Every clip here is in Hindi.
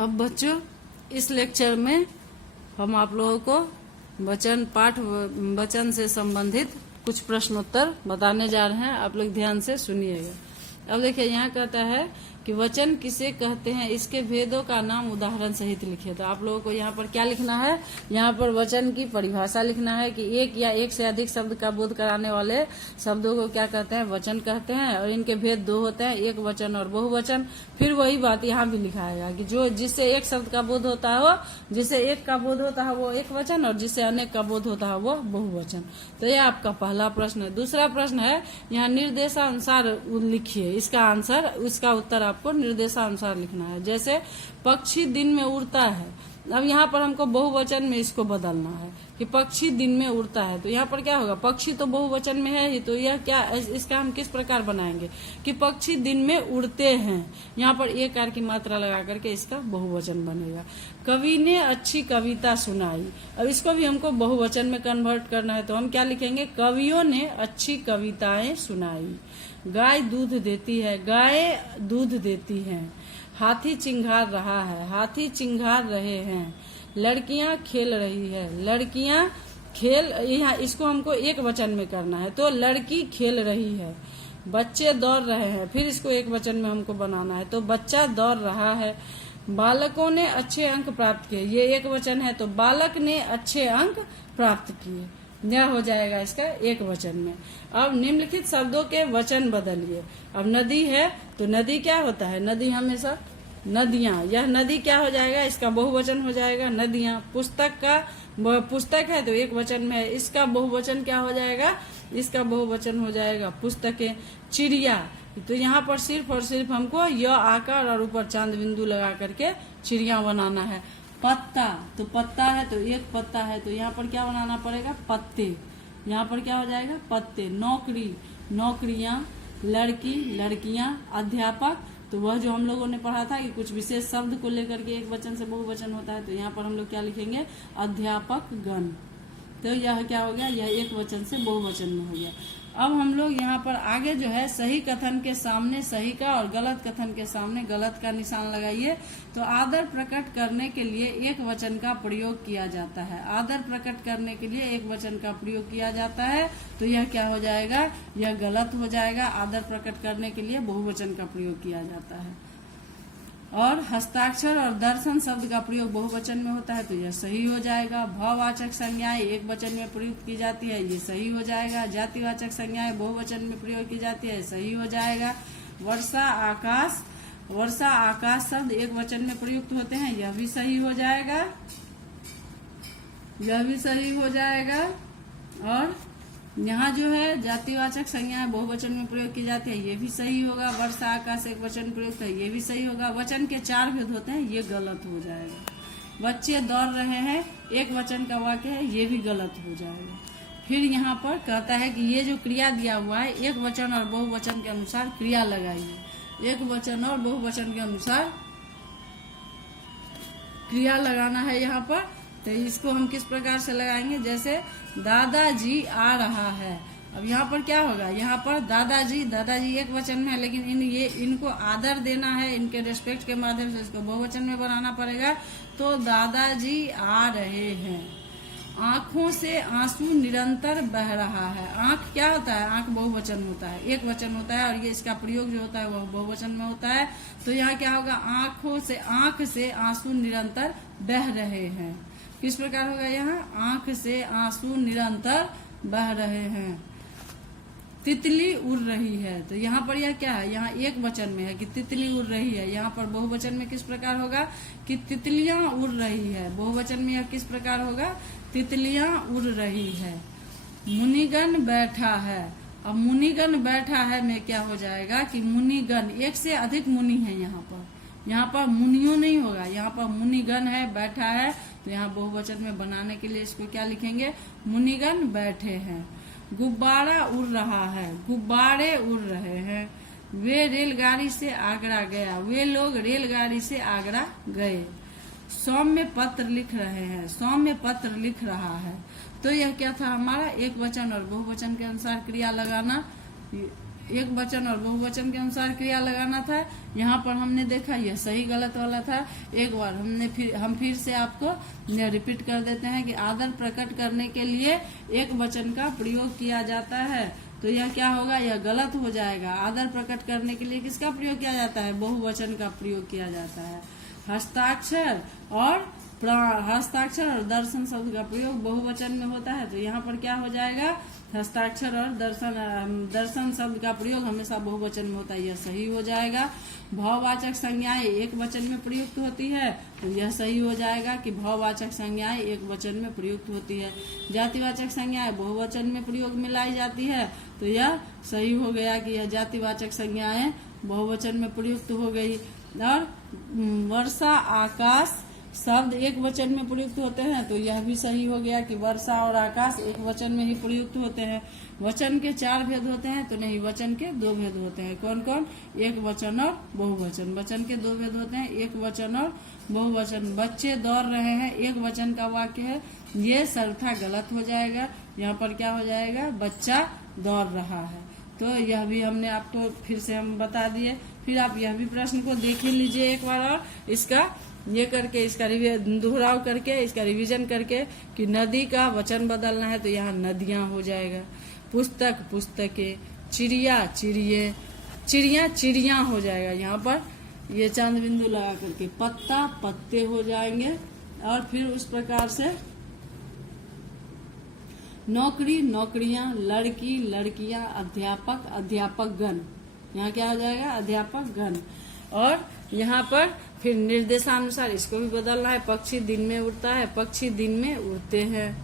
अब बच्चों, इस लेक्चर में हम आप लोगों को वचन से संबंधित कुछ प्रश्नोत्तर बताने जा रहे हैं। आप लोग ध्यान से सुनिएगा। अब देखिए, यहाँ कहता है कि वचन किसे कहते हैं, इसके भेदों का नाम उदाहरण सहित लिखिए। तो आप लोगों को यहाँ पर क्या लिखना है, यहाँ पर वचन की परिभाषा लिखना है कि एक या एक से अधिक शब्द का बोध कराने वाले शब्दों को क्या कहते हैं, वचन कहते हैं। और इनके भेद दो होते हैं, एक वचन और बहुवचन। फिर वही बात यहाँ भी लिखाएगा कि जो जिससे एक शब्द का बोध होता है वो, जिससे एक का बोध होता है वो एक वचन, और जिससे अनेक का बोध होता है वो बहुवचन। तो यह आपका पहला प्रश्न है। दूसरा प्रश्न है, यहाँ निर्देशानुसार लिखिए। इसका आंसर, उसका उत्तर आपको निर्देशानुसार लिखना है। जैसे पक्षी दिन में उड़ता है। अब यहाँ पर हमको बहुवचन में इसको बदलना है कि पक्षी दिन में उड़ता है। तो यहाँ पर क्या होगा, पक्षी तो बहुवचन में है ही, तो यह क्या, इसका हम किस प्रकार बनाएंगे कि पक्षी दिन में उड़ते हैं। यहाँ पर एक कार की मात्रा लगा करके इसका बहुवचन बनेगा। कवि ने अच्छी कविता सुनाई। अब इसको भी हमको बहुवचन में कन्वर्ट करना है, तो हम क्या लिखेंगे, कवियों ने अच्छी कविताएं सुनाई। गाय दूध देती है, गाय दूध देती है। हाथी चिंघार रहा है, हाथी चिंघार रहे हैं। लड़कियां खेल रही है, लड़कियां खेल, यहाँ इसको हमको एक वचन में करना है, तो लड़की खेल रही है। बच्चे दौड़ रहे हैं, फिर इसको एक वचन में हमको बनाना है, तो बच्चा दौड़ रहा है। बालकों ने अच्छे अंक प्राप्त किए, ये एक वचन है, तो बालक ने अच्छे अंक प्राप्त किए। यह हो जाएगा इसका एक वचन में। अब निम्नलिखित शब्दों के वचन बदलिए। अब नदी है, तो नदी क्या होता है, नदी हमेशा नदियां, यह नदी क्या हो जाएगा, इसका बहुवचन हो जाएगा नदियां। पुस्तक है, तो एक वचन में है, इसका बहुवचन क्या हो जाएगा, इसका बहुवचन हो जाएगा पुस्तकें। चिड़िया, तो यहाँ पर सिर्फ और सिर्फ हमको यह आकार और ऊपर चांद बिंदु लगा करके चिड़िया बनाना है। पत्ता, तो पत्ता है, तो एक पत्ता है, तो यहाँ पर क्या बनाना पड़ेगा, पत्ते। यहाँ पर क्या हो जाएगा, पत्ते। नौकरी, नौकरियां। लड़की, लड़कियां। अध्यापक, तो वह जो हम लोगों ने पढ़ा था कि कुछ विशेष शब्द को लेकर के एक वचन से बहुवचन होता है, तो यहाँ पर हम लोग क्या लिखेंगे, अध्यापक गण। तो यह क्या हो गया, यह एक वचन से बहुवचन में हो गया। अब हम लोग यहाँ पर आगे जो है, सही कथन के सामने सही का और गलत कथन के सामने गलत का निशान लगाइए। तो आदर प्रकट करने के लिए एक वचन का प्रयोग किया जाता है। आदर प्रकट करने के लिए एक वचन का प्रयोग किया जाता है, तो यह क्या हो जाएगा, यह गलत हो जाएगा। आदर प्रकट करने के लिए बहुवचन का प्रयोग किया जाता है। और हस्ताक्षर और दर्शन शब्द का प्रयोग बहुवचन में होता है, तो यह सही हो जाएगा। भाववाचक संज्ञाएं एक वचन में प्रयुक्त की जाती है, ये सही हो जाएगा। जातिवाचक संज्ञाएं बहुवचन में प्रयोग की जाती है, सही हो जाएगा। वर्षा, आकाश, वर्षा, आकाश शब्द एक वचन में प्रयुक्त होते हैं, यह भी सही हो जाएगा, यह भी सही हो जाएगा। और यहाँ जो है जातिवाचक संज्ञाएं बहुवचन में प्रयोग की जाती है, ये भी सही होगा। वर्षा, आकाश एक वचन में प्रयुक्त है, ये भी सही होगा। वचन के चार भेद होते हैं, ये गलत हो जाएगा। बच्चे दौड़ रहे हैं, एक वचन का वाक्य है, ये भी गलत हो जाएगा। फिर यहाँ पर कहता है कि ये जो क्रिया दिया हुआ है, एक वचन और बहुवचन के अनुसार क्रिया लगाइए। एक वचन और बहुवचन के अनुसार क्रिया लगाना है यहाँ पर। तो इसको हम किस प्रकार से लगाएंगे, जैसे दादाजी आ रहा है। अब यहाँ पर क्या होगा, यहाँ पर दादाजी, दादाजी एक वचन में है, लेकिन इनको आदर देना है, इनके रेस्पेक्ट के माध्यम से इसको बहुवचन में बनाना पड़ेगा। तो दादाजी आ रहे हैं। आंखों से आंसू निरंतर बह रहा है। आंख क्या होता है, आंख बहुवचन होता है, एक वचन होता है, और ये इसका प्रयोग जो होता है वह बहुवचन में होता है। तो यहाँ क्या होगा, आंख से आंसू निरंतर बह रहे हैं। किस प्रकार होगा, यहाँ आंख से आंसू निरंतर बह रहे हैं। तितली उड़ रही है, तो यहाँ पर यह क्या है, यहाँ एक वचन में है कि तितली उड़ रही है। यहाँ पर बहुवचन में किस प्रकार होगा कि तितलियां उड़ रही है। बहुवचन में यह किस प्रकार होगा, तितलियां उड़ रही है। मुनिगण बैठा है। अब मुनिगण बैठा है में क्या हो जाएगा कि मुनिगण, एक से अधिक मुनि है यहाँ पर मुनियों नहीं होगा, यहाँ पर मुनिगण है, बैठा है, तो यहाँ बहुवचन में बनाने के लिए इसको क्या लिखेंगे, मुनिगण बैठे हैं। गुब्बारा उड़ रहा है, गुब्बारे उड़ रहे हैं। वे रेलगाड़ी से आगरा गया, वे लोग रेलगाड़ी से आगरा गए। सौम्य पत्र लिख रहे हैं, सौम्य पत्र लिख रहा है। तो यह क्या था हमारा, एक वचन और बहुवचन के अनुसार क्रिया लगाना। एक वचन और बहुवचन के अनुसार क्रिया लगाना था। यहाँ पर हमने देखा यह सही गलत वाला था। एक बार हम फिर से आपको रिपीट कर देते हैं कि आदर प्रकट करने के लिए एक वचन का प्रयोग किया जाता है, तो यह क्या होगा, यह गलत हो जाएगा। आदर प्रकट करने के लिए किसका प्रयोग किया जाता है, बहुवचन का प्रयोग किया जाता है। हस्ताक्षर और दर्शन शब्द का प्रयोग बहुवचन में होता है, तो यहाँ पर क्या हो जाएगा, हस्ताक्षर और दर्शन शब्द का प्रयोग हमेशा बहुवचन में होता है, यह सही हो जाएगा। भाववाचक संज्ञाएं एक वचन में प्रयुक्त होती है, तो यह सही हो जाएगा कि भाववाचक संज्ञाएं एक वचन में प्रयुक्त होती है। जातिवाचक संज्ञाएं बहुवचन में प्रयोग में लाई जाती है, तो यह सही हो गया कि यह जातिवाचक संज्ञाएं बहुवचन में प्रयुक्त हो गई। और वर्षा आकाश शब्द एक वचन में प्रयुक्त होते हैं, तो यह भी सही हो गया कि वर्षा और आकाश एक वचन में ही प्रयुक्त होते हैं। वचन के 4 भेद होते हैं, तो नहीं, वचन के 2 भेद होते हैं। कौन कौन, एक वचन और बहुवचन। वचन के 2 भेद होते हैं, एक वचन और बहुवचन। बच्चे दौड़ रहे हैं एक वचन का वाक्य है, ये सर्वथा गलत हो जाएगा। यहाँ पर क्या हो जाएगा, बच्चा दौड़ रहा है। तो यह भी हमने आपको फिर से हम बता दिए। फिर आप यह भी प्रश्न को देख ही लीजिए एक बार और इसका ये करके, इसका दोहराव करके, इसका रिवीजन करके कि नदी का वचन बदलना है, तो यहाँ नदियां हो जाएगा। पुस्तक पुस्तकें, चिड़िया चिड़िए, चिड़िया चिड़िया हो जाएगा। यहाँ पर ये चांद बिंदु लगा करके पत्ता पत्ते हो जाएंगे। और फिर उस प्रकार से नौकरी नौकरियां, लड़की लड़कियां, अध्यापक अध्यापकगण, यहाँ क्या हो जाएगा, अध्यापकगण। और यहाँ पर फिर निर्देशानुसार इसको भी बदलना है। पक्षी दिन में उड़ता है, पक्षी दिन में उड़ते हैं।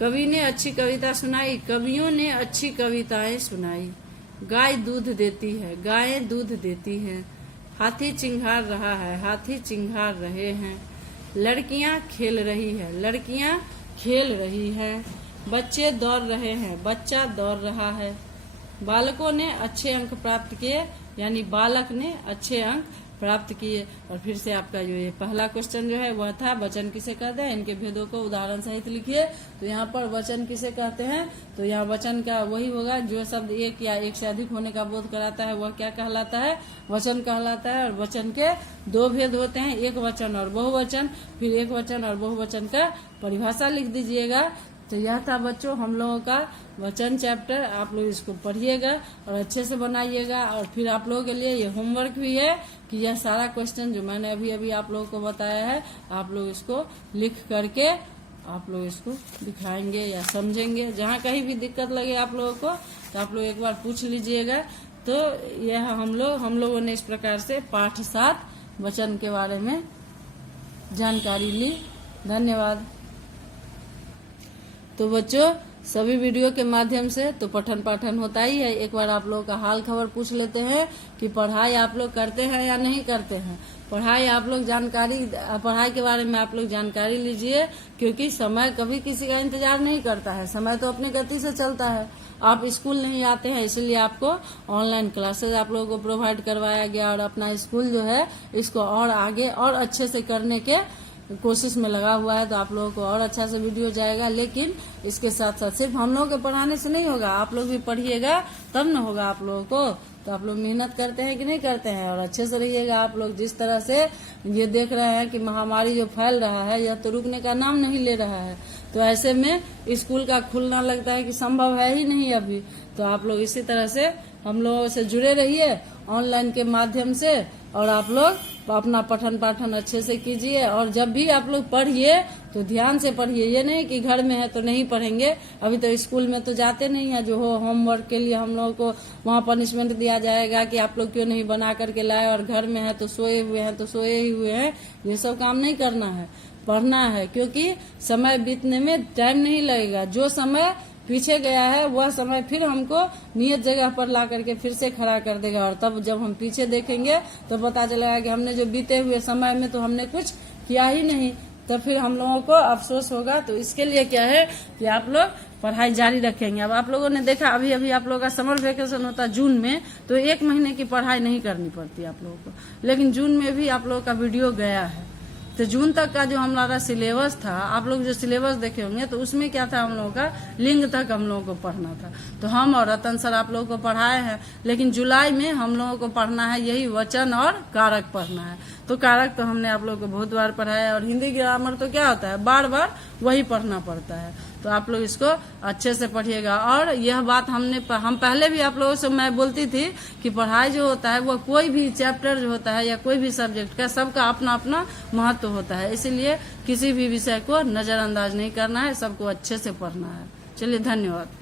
कवि ने अच्छी कविता सुनाई, कवियों ने अच्छी कविताएं सुनाई। गाय दूध देती है, गायें दूध देती हैं। हाथी चिंघार रहा है, हाथी चिंघार रहे हैं। लड़कियां खेल रही है, लड़कियां खेल रही हैं। बच्चे दौड़ रहे हैं, बच्चा दौड़ रहा है। बालकों ने अच्छे अंक प्राप्त किए, यानी बालक ने अच्छे अंक प्राप्त किए। और फिर से आपका जो ये पहला क्वेश्चन जो है वह था वचन किसे कहते हैं, इनके भेदों को उदाहरण सहित लिखिए। तो यहाँ पर वचन किसे कहते हैं, तो यहाँ वचन का वही होगा जो शब्द एक या एक से अधिक होने का बोध कराता है, वह क्या कहलाता है, वचन कहलाता है। और वचन के 2 भेद होते हैं, एक वचन और बहुवचन। फिर एक वचन और बहुवचन का परिभाषा लिख दीजिएगा। तो यह था बच्चों हम लोगों का वचन चैप्टर। आप लोग इसको पढ़िएगा और अच्छे से बनाइएगा। और फिर आप लोगों के लिए ये होमवर्क भी है कि यह सारा क्वेश्चन जो मैंने अभी अभी आप लोगों को बताया है, आप लोग इसको लिख करके आप लोग इसको दिखाएंगे या समझेंगे। जहाँ कहीं भी दिक्कत लगे आप लोगों को तो आप लोग एक बार पूछ लीजिएगा। तो यह हम लोगों ने इस प्रकार से पाठ 7 वचन के बारे में जानकारी ली। धन्यवाद। तो बच्चों सभी वीडियो के माध्यम से तो पठन पाठन होता ही है। एक बार आप लोगों का हाल खबर पूछ लेते हैं कि पढ़ाई आप लोग करते हैं या नहीं करते हैं। पढ़ाई के बारे में आप लोग जानकारी लीजिए, क्योंकि समय कभी किसी का इंतजार नहीं करता है, समय तो अपनी गति से चलता है। आप स्कूल नहीं आते हैं, इसलिए आपको ऑनलाइन क्लासेज आप लोगों को प्रोवाइड करवाया गया। और अपना स्कूल जो है इसको और आगे और अच्छे से करने के कोशिश में लगा हुआ है, तो आप लोगों को और अच्छा से वीडियो जाएगा। लेकिन इसके साथ साथ सिर्फ हम लोगों के पढ़ाने से नहीं होगा, आप लोग भी पढ़िएगा तब न होगा आप लोगों को। तो आप लोग मेहनत करते हैं कि नहीं करते हैं, और अच्छे से रहिएगा। आप लोग जिस तरह से ये देख रहे हैं कि महामारी जो फैल रहा है यह तो रुकने का नाम नहीं ले रहा है, तो ऐसे में स्कूल का खुलना लगता है कि संभव है ही नहीं अभी। तो आप लोग इसी तरह से हम लोगों से जुड़े रहिए ऑनलाइन के माध्यम से, और आप लोग अपना पठन पाठन अच्छे से कीजिए। और जब भी आप लोग पढ़िए तो ध्यान से पढ़िए, ये नहीं कि घर में है तो नहीं पढ़ेंगे। अभी तो स्कूल में तो जाते नहीं है, जो हो होमवर्क के लिए हम लोगों को वहाँ पनिशमेंट दिया जाएगा कि आप लोग क्यों नहीं बना करके लाए, और घर में है तो सोए हुए हैं तो सोए ही हुए हैं। ये सब काम नहीं करना है, पढ़ना है, क्योंकि समय बीतने में टाइम नहीं लगेगा। जो समय पीछे गया है वह समय फिर हमको नियत जगह पर ला करके फिर से खड़ा कर देगा। और तब जब हम पीछे देखेंगे तो पता चलेगा कि हमने जो बीते हुए समय में तो हमने कुछ किया ही नहीं, तो फिर हम लोगों को अफसोस होगा। तो इसके लिए क्या है कि आप लोग पढ़ाई जारी रखेंगे। अब आप लोगों ने देखा अभी अभी आप लोगों का समर वेकेशन होता है जून में, तो 1 महीने की पढ़ाई नहीं करनी पड़ती आप लोगों को, लेकिन जून में भी आप लोगों का वीडियो गया है। तो जून तक का जो हमारा सिलेबस था, आप लोग जो सिलेबस देखे होंगे तो उसमें क्या था, हम लोगों का लिंग तक हम लोगों को पढ़ना था। तो हम और रतन सर आप लोगों को पढ़ाए हैं, लेकिन जुलाई में हम लोगों को पढ़ना है यही वचन और कारक पढ़ना है। तो कारक तो हमने आप लोगों को बहुत बार पढ़ाया, और हिंदी ग्रामर तो क्या होता है, बार बार वही पढ़ना पड़ता है। तो आप लोग इसको अच्छे से पढ़िएगा। और यह बात हम पहले भी आप लोगों से मैं बोलती थी कि पढ़ाई जो होता है वो कोई भी चैप्टर जो होता है या कोई भी सब्जेक्ट का, सबका अपना अपना महत्व होता है, इसीलिए किसी भी विषय को नजरअंदाज नहीं करना है, सबको अच्छे से पढ़ना है। चलिए, धन्यवाद।